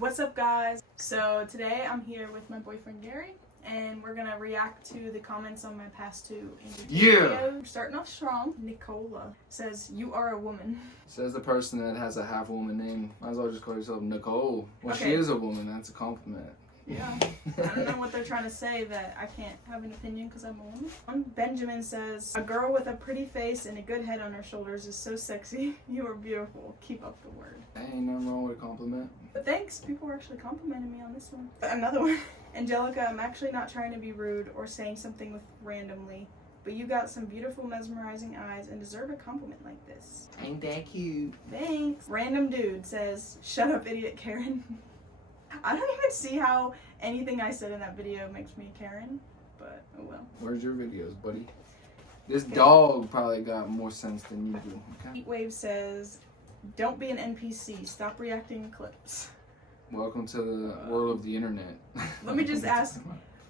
What's up, guys? So today I'm here with my boyfriend Gary, and we're gonna react to the comments on my past two Andrew Tate videos. We're starting off strong. Nicola says, "You are a woman." Says the person that has a half woman name. Might as well just call yourself Nicole. Well, Okay. She is a woman. That's a compliment. Yeah. I don't know what they're trying to say, that I can't have an opinion because I'm a woman. Benjamin says, "A girl with a pretty face and a good head on her shoulders is so sexy. You are beautiful. Keep up the word." Ain't nothing wrong with a compliment. But thanks, people are actually complimenting me on this one. Another one. Angelica, "I'm actually not trying to be rude or saying something with randomly, but you got some beautiful mesmerizing eyes and deserve a compliment like this." Ain't that cute? Thanks. Random dude says, "Shut up, idiot Karen." I don't even see how anything I said in that video makes me Karen, but oh well. Where's your videos, buddy? This dog probably got more sense than you do. Okay. Heatwave says, "Don't be an NPC. Stop reacting to clips." Welcome to the world of the internet. Let me just ask,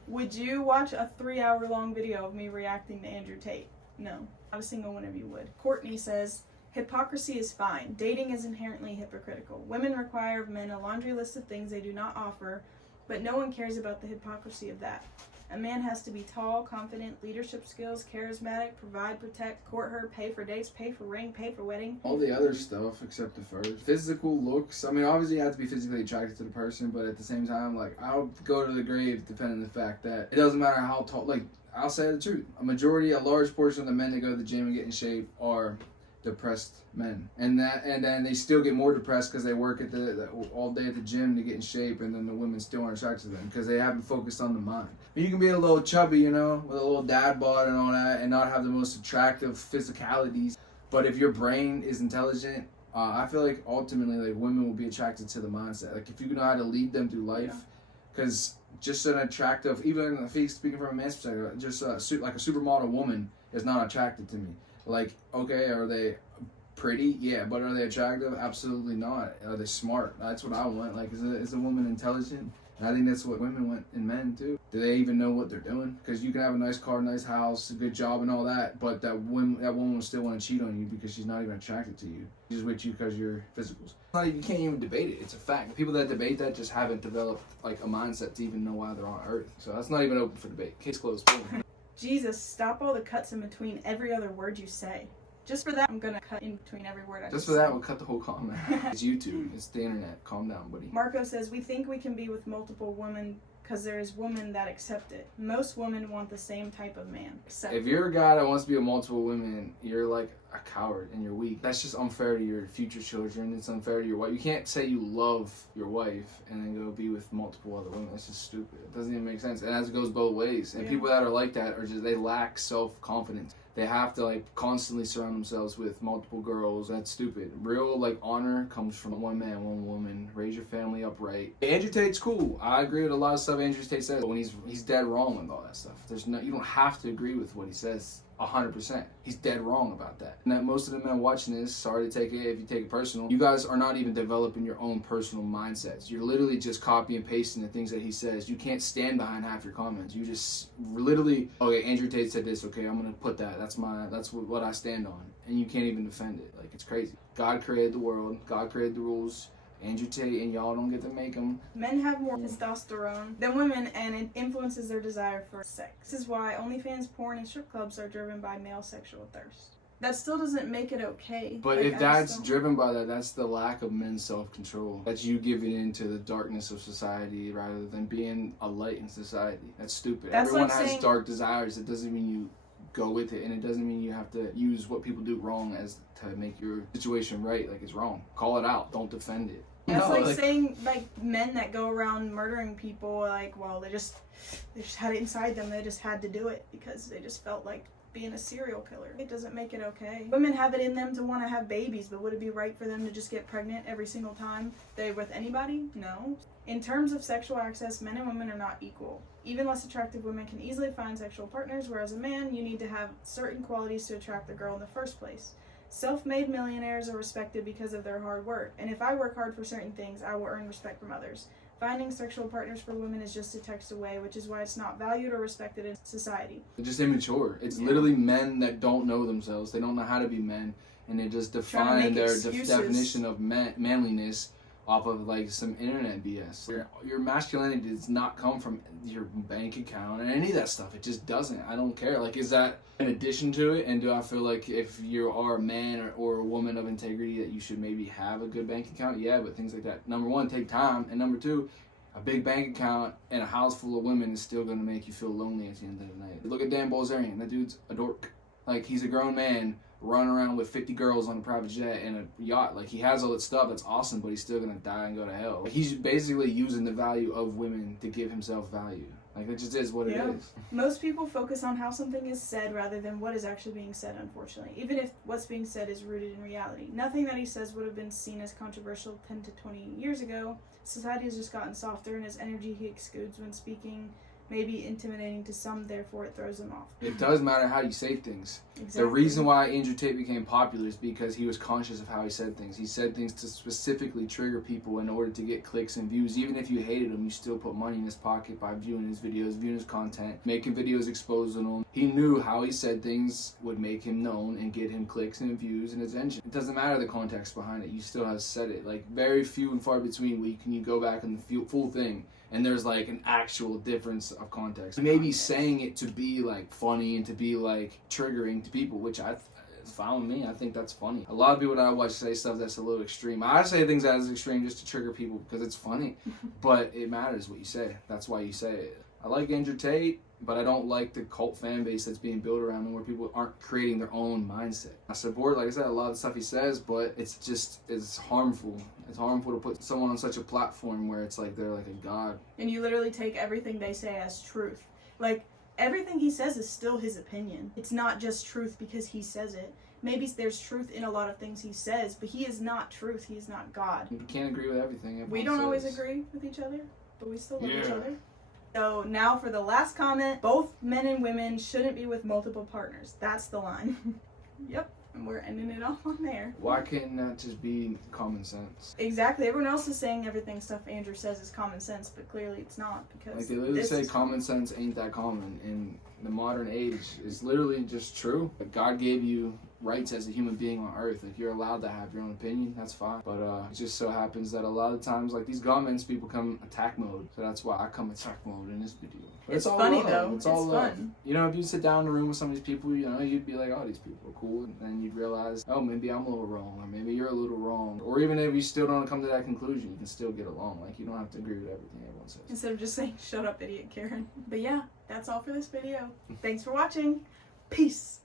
would you watch a 3-hour-long video of me reacting to Andrew Tate? No, not a single one of you would. Courtney says, "Hypocrisy is fine. Dating is inherently hypocritical. Women require of men a laundry list of things they do not offer, but no one cares about the hypocrisy of that. A man has to be tall, confident, leadership skills, charismatic, provide, protect, court her, pay for dates, pay for ring, pay for wedding." All the other stuff except the first. Physical looks. I mean, obviously you have to be physically attracted to the person, but at the same time, like, I'll go to the grave depending on the fact that it doesn't matter how tall. Like, I'll say the truth. A large portion of the men that go to the gym and get in shape are depressed men, and then they still get more depressed because they work at all day at the gym to get in shape, and then the women still aren't attracted to them because they haven't focused on the mind. But you can be a little chubby, you know, with a little dad bod and all that, and not have the most attractive physicalities, but if your brain is intelligent, I feel like ultimately, like, women will be attracted to the mindset. Like, if you know how to lead them through life, because just an attractive, even if speaking from a man's perspective, just like a supermodel woman is not attracted to me. Like, okay, are they pretty? Yeah, but are they attractive? Absolutely not. Are they smart? That's what I want. Like, is a woman intelligent? And I think that's what women want in men too. Do they even know what they're doing? Because you can have a nice car, nice house, a good job, and all that, but that woman will still want to cheat on you because she's not even attracted to you. She's with you because you're physicals. You can't even debate it. It's a fact. The people that debate that just haven't developed like a mindset to even know why they're on Earth. So that's not even open for debate. Case closed. Boom. "Jesus, stop all the cuts in between every other word you say." Just for that, I'm gonna cut in between every word I Just just for that, said. we'll cut the whole comment. It's YouTube. It's the internet. Calm down, buddy. Marco says, "We think we can be with multiple women because there is women that accept it. Most women want the same type of man. If you're a guy that wants to be with multiple women, you're like a coward and you're weak. That's just unfair to your future children. It's unfair to your wife. You can't say you love your wife and then go be with multiple other women. That's just stupid. It doesn't even make sense. And as it goes both ways. And people that are like that are they lack self-confidence. They have to like constantly surround themselves with multiple girls. That's stupid. Real like honor comes from one man, one woman. Raise your family upright. Andrew Tate's cool. I agree with a lot of stuff Andrew Tate says, but when he's dead wrong with all that stuff. You don't have to agree with what he says 100%. He's dead wrong about that. And that most of the men watching this, sorry to take it if you take it personal, you guys are not even developing your own personal mindsets. You're literally just copy and pasting the things that he says. You can't stand behind half your comments. You just literally, okay, Andrew Tate said this, okay, I'm gonna put that. That's what I stand on. And you can't even defend it. Like, it's crazy. God created the world. God created the rules. Andrew Tate and y'all don't get to make them. Men have more testosterone than women, and it influences their desire for sex. This is why OnlyFans, porn, and strip clubs are driven by male sexual thirst. That still doesn't make it okay. But if that's driven by that, that's the lack of men's self-control. That's you giving in to the darkness of society rather than being a light in society. That's stupid. Everyone has dark desires. It doesn't mean you go with it, and it doesn't mean you have to use what people do wrong as to make your situation right. Like, it's wrong. Call it out. Don't defend it. That's like saying, like, men that go around murdering people, like, well, they just had it inside them. They just had to do it because they just felt like being a serial killer. It doesn't make it okay. Women have it in them to want to have babies, but would it be right for them to just get pregnant every single time they're with anybody? No. In terms of sexual access, men and women are not equal. Even less attractive women can easily find sexual partners, whereas a man, you need to have certain qualities to attract the girl in the first place. Self-made millionaires are respected because of their hard work, and if I work hard for certain things, I will earn respect from others. Finding sexual partners for women is just a text away, which is why it's not valued or respected in society. They're just immature. It's literally men that don't know themselves. They don't know how to be men, and they just define their definition of manliness off of like some internet BS. Your masculinity does not come from your bank account and any of that stuff. It just doesn't. I don't care. Like, is that in addition to it? And do I feel like if you are a man or a woman of integrity that you should maybe have a good bank account? Yeah, but things like that, number one, take time, and number two, a big bank account and a house full of women is still going to make you feel lonely at the end of the night. Look at Dan Bilzerian. That dude's a dork. Like, he's a grown man running around with 50 girls on a private jet and a yacht. Like, he has all that stuff. That's awesome, but he's still going to die and go to hell. Like, he's basically using the value of women to give himself value. Like, it just is what it is. Most people focus on how something is said rather than what is actually being said, unfortunately. Even if what's being said is rooted in reality. Nothing that he says would have been seen as controversial 10 to 20 years ago. Society has just gotten softer, and his energy he exudes when speaking may be intimidating to some, therefore it throws them off. It does matter how you say things. Exactly. The reason why Andrew Tate became popular is because he was conscious of how he said things. He said things to specifically trigger people in order to get clicks and views. Even if you hated him, you still put money in his pocket by viewing his videos, viewing his content, making videos exposing him. He knew how he said things would make him known and get him clicks and views and attention. It doesn't matter the context behind it. You still have said it. Like, very few and far between where you go back and the full thing and there's like an actual difference of context. Maybe saying it to be like funny and to be like triggering to people, which I found me. I think that's funny. A lot of people that I watch say stuff that's a little extreme. I say things that is extreme just to trigger people because it's funny, but it matters what you say. That's why you say it. I like Andrew Tate, but I don't like the cult fan base that's being built around him where people aren't creating their own mindset. I support, like I said, a lot of the stuff he says, but it's harmful. It's harmful to put someone on such a platform where it's like they're like a god. And you literally take everything they say as truth. Like, everything he says is still his opinion. It's not just truth because he says it. Maybe there's truth in a lot of things he says, but he is not truth. He is not God. You can't agree with everything. We don't always agree with each other, but we still love each other. So now for the last comment, both men and women shouldn't be with multiple partners. That's the line. Yep, and we're ending it off on there. Why can't that just be common sense? Exactly. Everyone else is saying everything stuff Andrew says is common sense, but clearly it's not, because like they literally say common sense ain't that common in the modern age. It's literally just true. Like, God gave you rights as a human being on earth. Like, you're allowed to have your own opinion, that's fine. But it just so happens that a lot of times, like, these comments, people come attack mode. So that's why I come attack mode in this video. But it's all funny love. though. It's all love. Fun. You know, if you sit down in a room with some of these people, you know, you'd be like, oh, these people are cool. And then you'd realize, oh, maybe I'm a little wrong, or maybe you're a little wrong. Or even if you still don't come to that conclusion, you can still get along. Like, you don't have to agree with everything everyone says. Instead of just saying, shut up, idiot Karen. But yeah, that's all for this video. Thanks for watching. Peace.